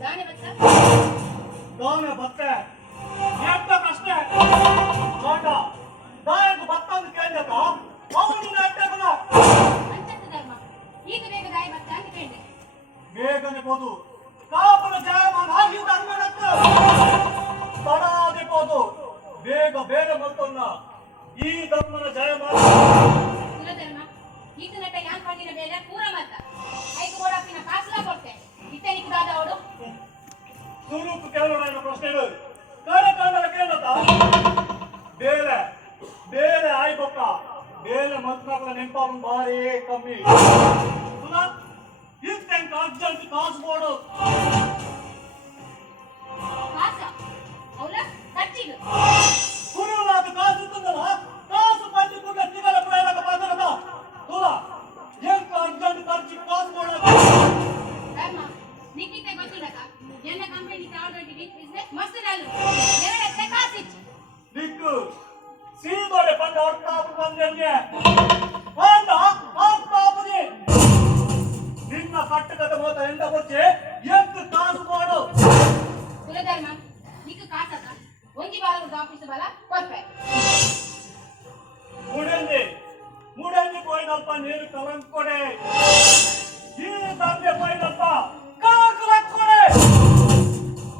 ದಾನೆ ಬತ್ತ ದಾನೆ ಬತ್ತೆ ಎಂತ ಪ್ರಶ್ನೆ ನೋಡ ದಾಯಕ ಬತ್ತ ಅಂತ ಕೇಳಿದಕ್ಕ ಅವನು ಎಂತಕನ ಅಂಚತ್ತ ಧರ್ಮ ಈಗ ಬೇಗ ದಾಯ ಬತ್ತ ಅಂತ ಕೇಳಿದೆ ಬೇಗನೆ ಬೋದು ಕಾಪನ ಜಯಮಾನ ಆಗಿದ್ದ ಅನ್ಮನತ್ತ ತಡಾದೆ ಬೋದು ಬೇಗ ಬೇರೆ ಮತ್ತೊನ್ನ ಈ ದಮ್ಮನ ಜಯಮಾನ ಧರ್ಮ ಈಗ ನಟ ಯಾನ್ ಪಂಡಿನ ಬೇಲೆ ಪೂರ ಮತ್ತ ಐದು ಓಡಾಪಿನ ಕಾಸುಲ ಕೊಡ್ತೆ ಇತ್ತೆ ನಿಕ್ದಾದ ಅವಳು ಸ್ವರೂಪ ಕೇಳೋಣ ಪ್ರಶ್ನೆಗಳು ಕಾರ್ಯಕ್ರಮ ಕೇಳತ್ತ ಬೇರೆ ಬೇರೆ ಆಯ್ಬಕ್ಕ ಬೇರೆ ಮಕ್ಕಳ ನೆನಪಾಗ ಭಾರಿ ಕಮ್ಮಿ ಇತ್ತಂಕ ಅರ್ಜೆಂಟ್ ಕಾಸು ಕೊಡು ಕಾಸ ಅವಳ ಖರ್ಚಿಗೆ ಕುರುವಾದ ಕಾಸು ಇತ್ತಂದಲ್ಲ ಕಾಸು ಪಂಚ ಕೂಡ ಸಿಗಲ ಪ್ರಯಾಣ ಬಂದರದ ತುಲ ಎಂಕ ಅರ್ಜೆಂಟ್ ಖರ್ಚಿಗೆ ಕಾಸು ಕೊಡೋದು ಧರ್ಮ ನಿಕ್ಕಿತ್ತೆ ಗೊತ್ತಿಲ್ಲಕ ಎಲ್ಲ ಕಂಪನಿ ಆಲ್ರೆಡಿ ಬಿಸ್ನೆಸ್ ಮಸ್ತ್ ನಾಲು ಎರಡತ್ತೆ ಕಾಸಿಚ್ಚು ನಿಕ್ಕು ಸೀದೋಡೆ ಬಂದ ಅರ್ಥಾಪು ಬಂದ್ರೆ ಬಂದ ಅರ್ಥಾಪುದಿ ನಿನ್ನ ಕಟ್ಟಕದ ಮೊತ್ತ ಎಂದ ಕೊಚ್ಚೆ ಎಂತ ಕಾಸು ಕೊಡು ಕುಲಧರ್ಮ ನಿಕ್ಕು ಕಾಸಕ ಒಂಜಿ ಬಾರ ಆಫೀಸ್ ಬಲ ಕೊರ್ಪೆ ಮುಡಂದಿ ಮುಡಂದಿ ಪೋಯ್ನಪ್ಪ ನೀರು ಕಲಂಕ್ ಕೊಡೆ ಈ ದಂಡೆ ಪೋಯ್ನಪ್ಪ ಕಲಂಕ್ ಕೊಡೆ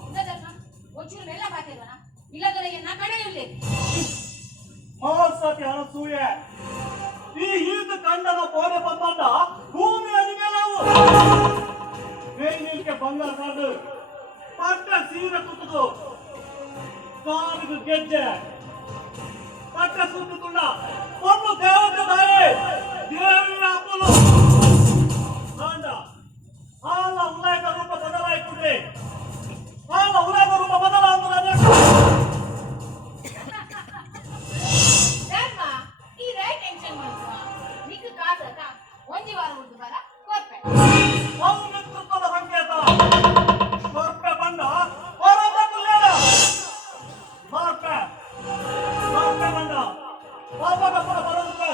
ಕುಲಧರ್ಮ ಒಂಚೂರು ಮೆಲ್ಲ ಮಾತಿಲ್ವನ ಇಲ್ಲದ್ರೆ ನಾ ಕಡೆಯುಳ್ಳಿ ಮಹೋತ್ಸತಿ ಅನಸೂಯ ಈ ಈದ ಕಂಡನ ಪೋನೆ ಬಂದ ಭೂಮಿ ಅನಿಮೇಲವು ಮೇಲ್ನಿಲ್ಕೆ ಬಂಗಾರ ಕಾಡು ಪಟ್ಟ ಸೀರೆ ಕುತ್ತದು ಕಾಲಿಗೆ ಗೆಜ್ಜೆ ಪಟ್ಟ ಸುತ್ತುಕೊಂಡ ಒಂದು ದೇವತೆ ದಾರಿ ದೇವಿಯ ಅಪ್ಪಲು ಕಾಂಡ ಹಾಲ ಉಲಾಯಕ ರೂಪ ಬದಲಾಯಿಕೊಂಡ್ರೆ ಹಾಲ ಉಲಾಯಕ ರೂಪ ಬದಲ ಅಂದ್ರೆ ಧರ್ಮ ಈ ರೈ ಟೆನ್ಷನ್ ಮಾಡ್ಕೊ ನಿಕ್ಕು ಕಾಸಕ ಒಂಜಿ ವಾರ ಉಂಟು ಬಲ ಕೊರ್ಪೆ ಅವು ನೇತೃತ್ವದ ಸಂಕೇತ ಕೊರ್ಪೆ ಬಂದ ಹೊರಬಂದ ಮಾರ್ಪೆ ಮಾರ್ಪೆ ಬಂದ ಪಾಪದ ಪುರ ಬರೋದಕ್ಕೆ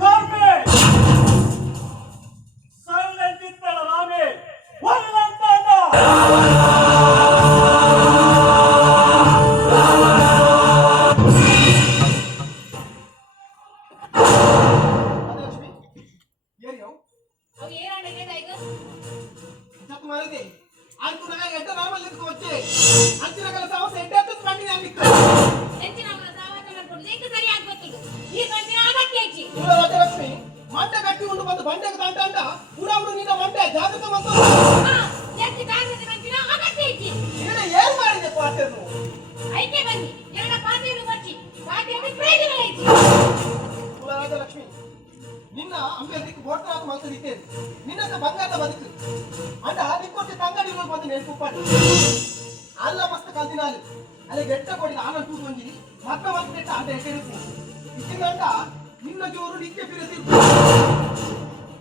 ಕರ್ಮೆ ಸೈಲೆಂಟ್ ಇತ್ತಲ್ಲ ರಾಮೆ ಒಳ್ಳಂತ ಲಕ್ಷ್ಮಿ ಏರಿಯೋ ಅವು ಏನಾಗಿದೆ ಇದು ಚತ್ತು ಮರದೆ ಆಯ್ತು ನನಗೆ ಎಡ್ಡ ರಾಮಲ್ಲಿ వచ్చే ಅಂಚಿನ ಕೆಲಸ ಅವಸ ಎಡ್ಡ ಕಂಡಿನಿ ಅಂದಿಕ್ಕ ಹೆಚ್ಚಿನ ಅವರ ಸಾವಾಸ ಮಾಡ್ಕೊಂಡು ಈಗ ಸರಿಯಾಗಿ ಗೊತ್ತಿಲ್ಲ ಈ ಕಂಟಿನ ಆಗಕ್ಕೆ ಹೆಚ್ಚಿ ಇವಳ ರಾಜಲಕ್ಷ್ಮಿ ಮಂಡೆ ಗಟ್ಟಿ ಉಂಡು ಬಂದು ಬಂಡೆಗೆ ದಂಡ ಅಂಡ ಊರವರು ನಿನ್ನ ಮಂಡೆ ಜಾಗೃತ ಮತ್ತು ಹೆಚ್ಚು ಕಾಂಗ್ರೆಸ್ ಕಂಟಿನ ಆಗಕ್ಕೆ ಹೆಚ್ಚಿ ನೀನು ಏನ್ ಮಾಡಿದೆ ಪಾತ್ರೆನು ಐಕೆ ಬನ್ನಿ ಎರಡ ಪಾತ್ರೆಯನ್ನು ಬರ್ಚಿ ಪಾತ್ರೆಯನ್ನು ಪ್ರಯೋಜನ ಹೆಚ್ಚಿ ಇವಳ ರಾಜಲಕ್ಷ್ಮಿ ನಿನ್ನ ಅಂಬೇಲಿಕ್ಕೆ ಬೋರ್ತಾದ ಮಲ್ತ ಇದ್ದೇನೆ ನಿನ್ನಕ್ಕ ಬಂಗಾರದ ಬದುಕು ಅಂಡ ನಿಕ್ಕೊಟ್ಟು ತಂಗಡಿ ಬಂದು ನೆನಪು ಪಡಿ ಅಲ್ಲ ಮಸ್ತ್ ಕಲ್ದಿನಾಲು ಅಲ್ಲಿ ಗೆಟ್ಟ ಕೊಡಿ ಆನ ತೂಕೊಂಜಿರಿ ಮತ್ತೆ ಮತ್ತೆ ಅಂಡ ಎಕರಿಪು ಇದ್ದಂಡ ನಿನ್ನ ಜೋರು ನಿತ್ಯ ಫಿರತಿ